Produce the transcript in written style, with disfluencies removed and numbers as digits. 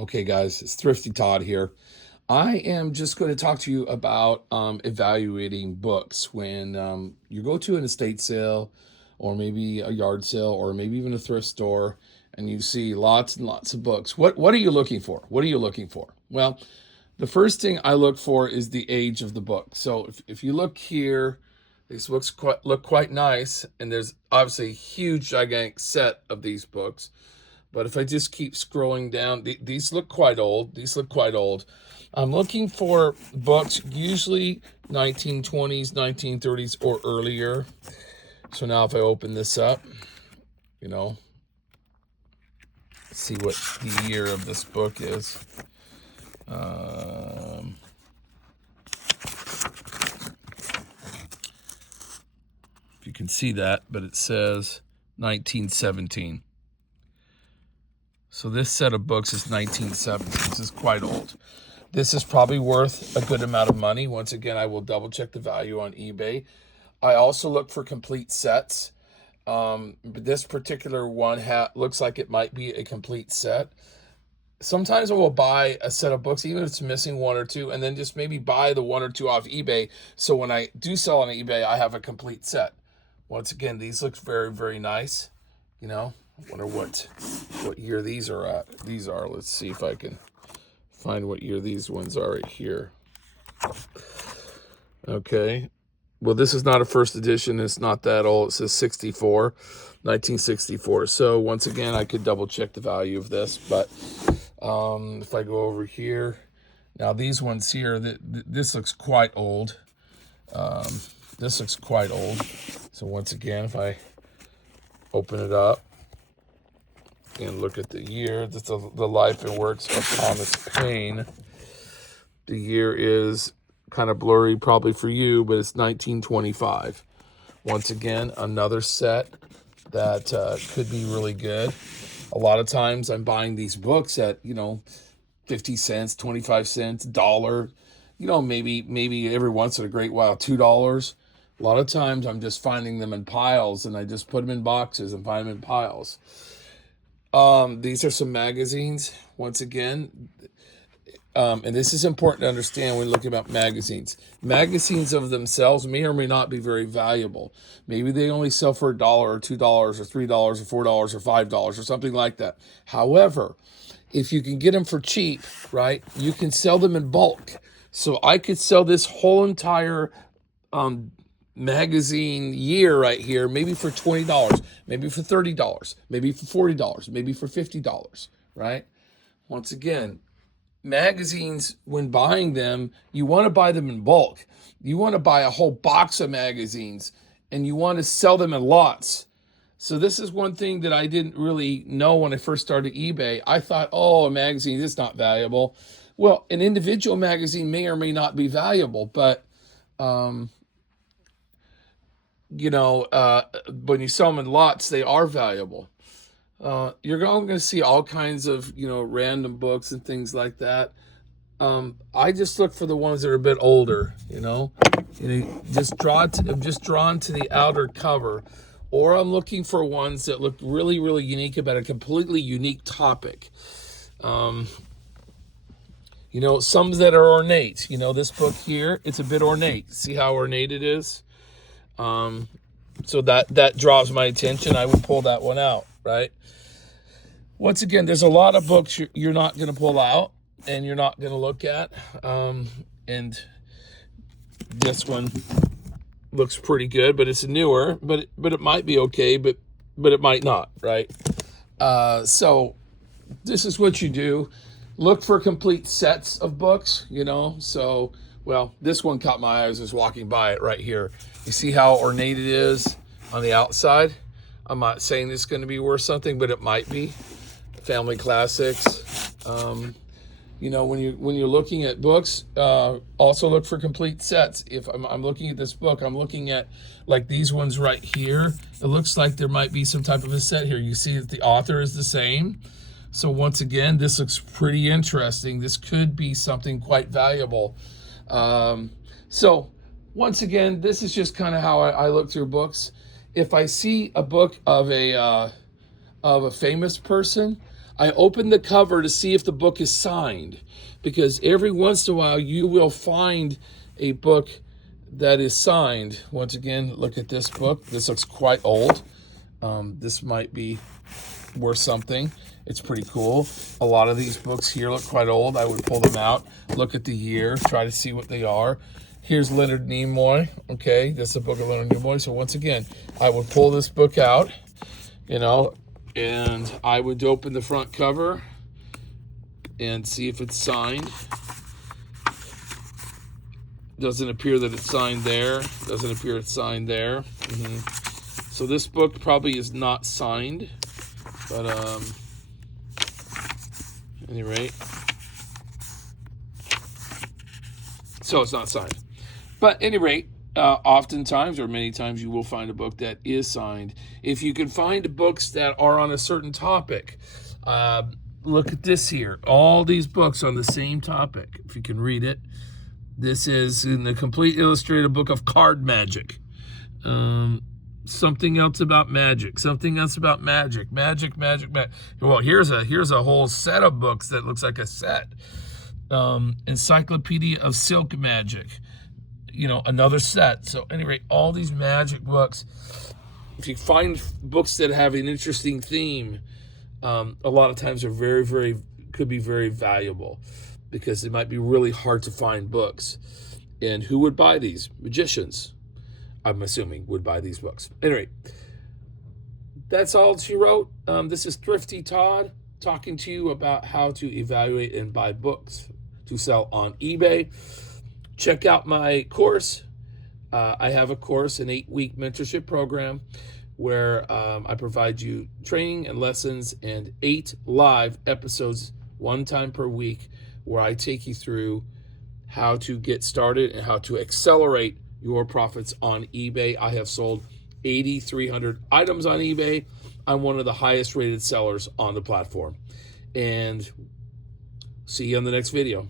Okay, guys, it's Thrifty Todd here. I am just going to talk to you about evaluating books when you go to an estate sale or maybe a yard sale or maybe even a thrift store and you see lots and lots of books. What are you looking for? What are you looking for? Well, the first thing I look for is the age of the book. So if you look here, these books look quite nice, and there's obviously a huge, gigantic set of these books. But if I just keep scrolling down, these look quite old. These look quite old. I'm looking for books, usually 1920s, 1930s, or earlier. So now if I open this up, see what the year of this book is. If you can see that, but it says 1917. So this set of books is 1970. This is quite old. This is probably worth a good amount of money. Once again, I will double check the value on eBay. I also look for complete sets. But this particular one looks like it might be a complete set. Sometimes I will buy a set of books, even if it's missing one or two, and then just maybe buy the one or two off eBay. So when I do sell on eBay, I have a complete set. Once again, these look very, very nice. I wonder what year these are at. Let's see if I can find what year these ones are right here. Okay. Well, this is not a first edition. It's not that old. It says 1964. So once again, I could double check the value of this. But if I go over here, now these ones here, this looks quite old. This looks quite old. So once again, if I open it up and look at the year, that's the life and works of Thomas Paine. The year is kind of blurry probably for you, but it's 1925. Once again, another set that could be really good. A lot of times I'm buying these books at 50 cents, 25 cents, $1. Maybe every once in a great while $2. A lot of times I'm just finding them in piles, and I just put them in boxes and find them in piles. These are some magazines, once again. And this is important to understand when looking at magazines. Magazines of themselves may or may not be very valuable. Maybe they only sell for $1 or $2 or $3 or $4 or $5 or something like that. However, if you can get them for cheap, right, you can sell them in bulk. So I could sell this whole entire magazine year right here, maybe for $20, maybe for $30, maybe for $40, maybe for $50, right? Once again, magazines, when buying them, you want to buy them in bulk. You want to buy a whole box of magazines, and you want to sell them in lots. So this is one thing that I didn't really know when I first started eBay. I thought, a magazine is not valuable. Well, an individual magazine may or may not be valuable, but when you sell them in lots, they are valuable. You're going to see all kinds of, random books and things like that. I just look for the ones that are a bit older, I'm just drawn to the outer cover, or I'm looking for ones that look really, really unique about a completely unique topic. Some that are ornate. This book here, it's a bit ornate. See how ornate it is? So that draws my attention. I would pull that one out, right? Once again, there's a lot of books you're not going to pull out and you're not going to look at. And this one looks pretty good, but it's newer, but it might be okay, but it might not, right? So this is what you do. Look for complete sets of books, So, well, this one caught my eye as I was walking by it right here. You see how ornate it is on the outside? I'm not saying it's going to be worth something, but it might be. Family classics. When you're looking at books, also look for complete sets. If I'm looking at this book, I'm looking at like these ones right here. It looks like there might be some type of a set here. You see that the author is the same. So once again, this looks pretty interesting. This could be something quite valuable. So once again, this is just kind of how I look through books. If I see a book of a famous person, I open the cover to see if the book is signed, because every once in a while you will find a book that is signed. Once again, look at this book. This looks quite old. This might be worth something. It's pretty cool. A lot of these books here look quite old. I would pull them out, look at the year, try to see what they are. Here's Leonard Nimoy. Okay, this is a book of Leonard Nimoy. So once again, I would pull this book out, and I would open the front cover and see if it's signed. Doesn't appear that it's signed there. Doesn't appear it's signed there. So this book probably is not signed, but at any rate, so it's not signed. But at any rate, oftentimes or many times you will find a book that is signed. If you can find books that are on a certain topic, look at this here. All these books on the same topic, if you can read it. This is in the Complete Illustrated Book of Card Magic. Something else about magic. Something else about magic. Magic. Well, here's a whole set of books that looks like a set. Encyclopedia of Silk Magic. Another set. So anyway, all these magic books. If you find books that have an interesting theme, a lot of times are could be very valuable, because it might be really hard to find books. And who would buy these? Magicians, I'm assuming, would buy these books. Anyway, that's all she wrote. This is Thrifty Todd talking to you about how to evaluate and buy books to sell on eBay. Check out my course. I have a course, an 8-week mentorship program, where I provide you training and lessons and 8 live episodes, 1 time per week, where I take you through how to get started and how to accelerate your profits on eBay. I have sold 8,300 items on eBay. I'm one of the highest rated sellers on the platform. And see you on the next video.